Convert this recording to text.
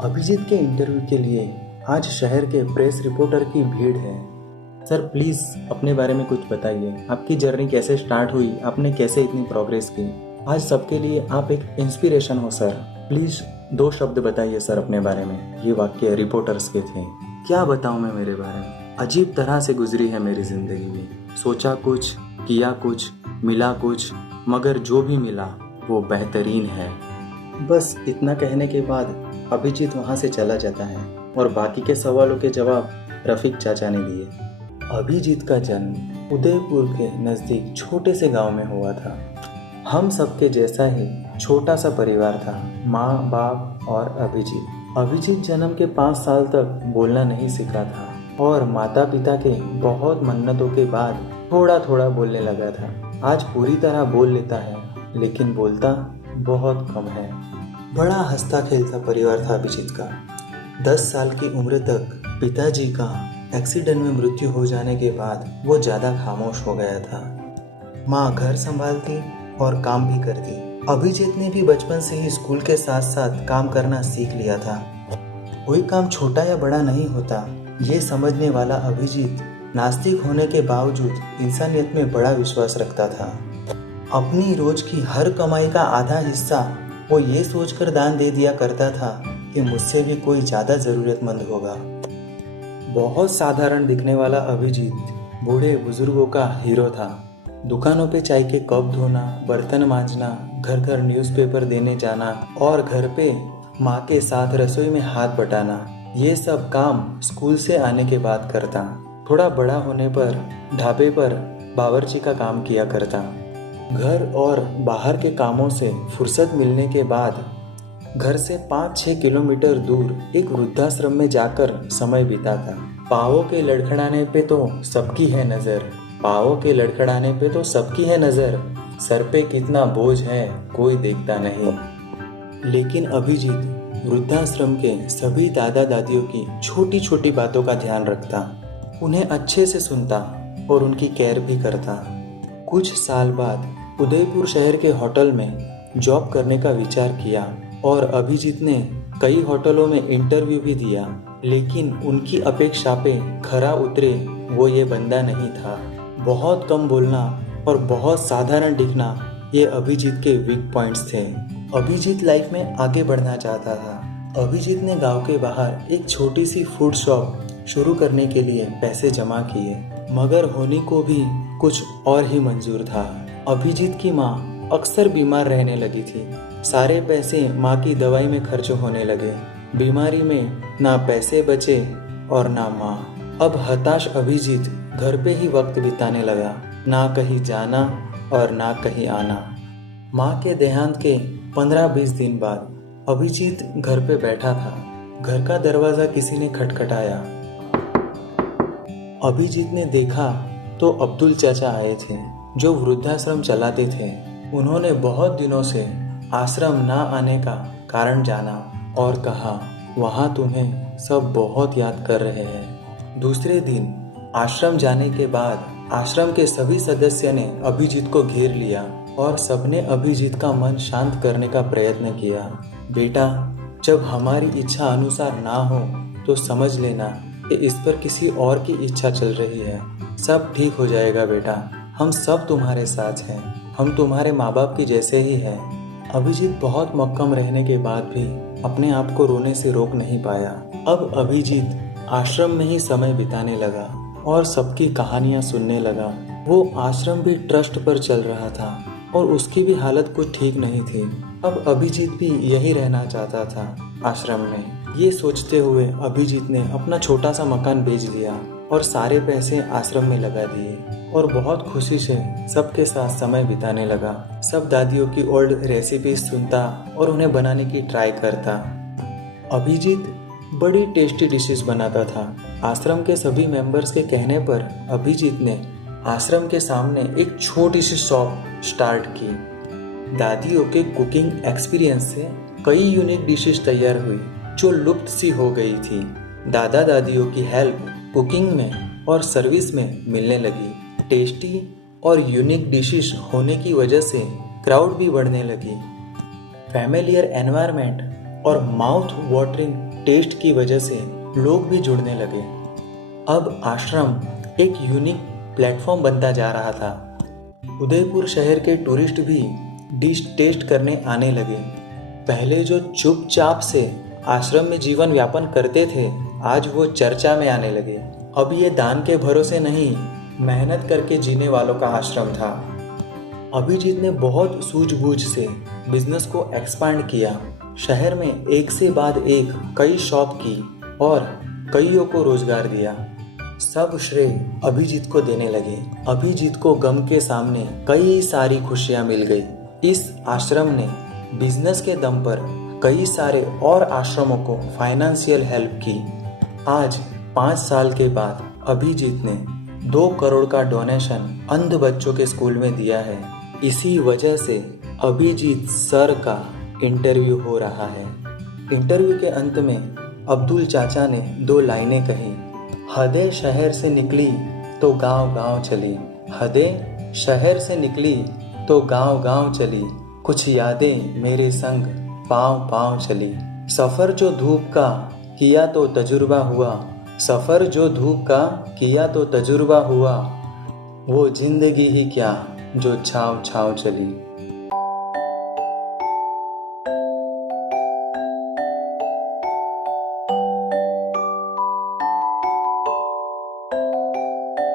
अभिजीत के इंटरव्यू के लिए आज शहर के प्रेस रिपोर्टर की भीड़ है। सर प्लीज़ अपने बारे में कुछ बताइए। आपकी जर्नी कैसे स्टार्ट हुई, आपने कैसे इतनी प्रोग्रेस की। आज सबके लिए आप एक इंस्पिरेशन हो सर। प्लीज़ 2 शब्द बताइए सर अपने बारे में। ये वाक्य रिपोर्टर्स के थे। क्या बताऊँ मैं मेरे बारे में। अजीब तरह से गुजरी है मेरी ज़िंदगी भी। सोचा कुछ, किया कुछ, मिला कुछ, मगर जो भी मिला वो बेहतरीन है। बस इतना कहने के बाद अभिजीत वहाँ से चला जाता है और बाकी के सवालों के जवाब रफीक चाचा ने दिए। अभिजीत का जन्म उदयपुर के नज़दीक छोटे से गांव में हुआ था। हम सबके जैसा ही छोटा सा परिवार था, माँ, बाप और अभिजीत। अभिजीत जन्म के 5 साल तक बोलना नहीं सीखा था और माता पिता के बहुत मन्नतों के बाद थोड़ा थोड़ा बोलने लगा था। आज पूरी तरह बोल लेता है, लेकिन बोलता बहुत कम है। बड़ा हंसता खेलता परिवार था अभिजीत का। 10 साल की उम्र तक पिताजी का एक्सीडेंट में मृत्यु हो जाने के बाद वो ज़्यादा खामोश हो गया था। माँ घर संभालती और काम भी करती। अभिजीत ने भी बचपन से ही स्कूल के साथ साथ काम करना सीख लिया था। कोई काम छोटा या बड़ा नहीं होता, ये समझने वाला अभिजीत नास्तिक होने के बावजूद इंसानियत में बड़ा विश्वास रखता था। अपनी रोज की हर कमाई का आधा हिस्सा वो ये सोचकर दान दे दिया करता था कि मुझसे भी कोई ज़्यादा ज़रूरतमंद होगा। बहुत साधारण दिखने वाला अभिजीत बूढ़े बुजुर्गों का हीरो था। दुकानों पे चाय के कप धोना, बर्तन मांजना, घर घर न्यूज़पेपर देने जाना और घर पे माँ के साथ रसोई में हाथ बटाना, ये सब काम स्कूल से आने के बाद करता। थोड़ा बड़ा होने पर ढाबे पर बावर्ची का काम किया करता। घर और बाहर के कामों से फुर्सत मिलने के बाद घर से 5-6 किलोमीटर दूर एक वृद्धाश्रम में जाकर समय बिताता। पाँवों के लड़खड़ाने पे तो सबकी है नज़र, पाँवों के लड़खड़ाने पे तो सबकी है नज़र, सर पे कितना बोझ है कोई देखता नहीं। लेकिन अभिजीत वृद्धाश्रम के सभी दादा दादियों की छोटी छोटी बातों का ध्यान रखता, उन्हें अच्छे से सुनता और उनकी केयर भी करता। कुछ साल बाद उदयपुर शहर के होटल में जॉब करने का विचार किया और अभिजीत ने कई होटलों में इंटरव्यू भी दिया, लेकिन उनकी अपेक्षा पे खरा उतरे वो ये बंदा नहीं था। बहुत कम बोलना और बहुत साधारण दिखना ये अभिजीत के वीक पॉइंट्स थे। अभिजीत लाइफ में आगे बढ़ना चाहता था। अभिजीत ने गांव के बाहर एक छोटी सी फूड शॉप शुरू करने के लिए पैसे जमा किए, मगर होने को भी कुछ और ही मंजूर था। अभिजीत की माँ अक्सर बीमार रहने लगी थी। सारे पैसे माँ की दवाई में खर्च होने लगे। बीमारी में ना पैसे बचे और ना माँ। अब हताश अभिजीत घर पे ही वक्त बिताने लगा, ना कहीं जाना और ना कहीं आना। माँ के देहांत के 15-20 दिन बाद अभिजीत घर पे बैठा था। घर का दरवाज़ा किसी ने खटखटाया। अभिजीत ने देखा तो अब्दुल चाचा आए थे, जो वृद्धाश्रम चलाते थे। उन्होंने बहुत दिनों से आश्रम ना आने का कारण जाना और कहा, वहाँ तुम्हें सब बहुत याद कर रहे हैं। दूसरे दिन आश्रम जाने के बाद आश्रम के सभी सदस्य ने अभिजीत को घेर लिया और सबने अभिजीत का मन शांत करने का प्रयत्न किया। बेटा, जब हमारी इच्छा अनुसार ना हो तो समझ लेना कि इस पर किसी और की इच्छा चल रही है। सब ठीक हो जाएगा बेटा, हम सब तुम्हारे साथ हैं, हम तुम्हारे माँ बाप की जैसे ही हैं। अभिजीत बहुत मक्कम रहने के बाद भी अपने आप को रोने से रोक नहीं पाया। अब अभिजीत आश्रम में ही समय बिताने लगा और सबकी कहानियाँ सुनने लगा। वो आश्रम भी ट्रस्ट पर चल रहा था और उसकी भी हालत कुछ ठीक नहीं थी। अब अभिजीत भी यही रहना चाहता था आश्रम में। ये सोचते हुए अभिजीत ने अपना छोटा सा मकान बेच दिया और सारे पैसे आश्रम में लगा दिए और बहुत खुशी से सबके साथ समय बिताने लगा। सब दादियों की ओल्ड रेसिपीज सुनता और उन्हें बनाने की ट्राई करता। अभिजीत बड़ी टेस्टी डिशेस बनाता था। आश्रम के सभी मेंबर्स के कहने पर अभिजीत ने आश्रम के सामने एक छोटी सी शॉप स्टार्ट की। दादियों के कुकिंग एक्सपीरियंस से कई यूनिक डिशेस तैयार हुई जो लुप्त सी हो गई थी। दादा दादियों की हेल्प कुकिंग में और सर्विस में मिलने लगी। टेस्टी और यूनिक डिशेस होने की वजह से क्राउड भी बढ़ने लगी। फैमिलियर एनवायरनमेंट और माउथ वाटरिंग टेस्ट की वजह से लोग भी जुड़ने लगे। अब आश्रम एक यूनिक प्लेटफॉर्म बनता जा रहा था। उदयपुर शहर के टूरिस्ट भी डिश टेस्ट करने आने लगे। पहले जो चुपचाप से आश्रम में जीवन यापन करते थे, आज वो चर्चा में आने लगे। अब ये दान के भरोसे नहीं, मेहनत करके जीने वालों का आश्रम था। अभिजीत ने बहुत सूझबूझ से बिजनेस को एक्सपांड किया। शहर में एक से बाद एक कई शॉप की और कईयों को रोजगार दिया। सब श्रेय अभिजीत को देने लगे। अभिजीत को गम के सामने कई सारी खुशियां मिल गई। इस आश्रम ने बिजनेस के दम पर कई सारे और आश्रमों को फाइनेंशियल हेल्प की। आज 5 साल के बाद अभिजीत ने 2 करोड़ का डोनेशन अंध बच्चों के स्कूल में दिया है। इसी वजह से अभिजीत सर का इंटरव्यू हो रहा है। इंटरव्यू के अंत में अब्दुल चाचा ने 2 लाइनें कही। हदें शहर से निकली तो गांव गांव चली, हदें शहर से निकली तो गांव गांव चली, कुछ यादें मेरे संग पाँव पाँव चली। सफ़र जो धूप का किया तो तजुर्बा हुआ, सफ़र जो धूप का किया तो तजुर्बा हुआ, वो जिंदगी ही क्या जो छाँव छाँव चली।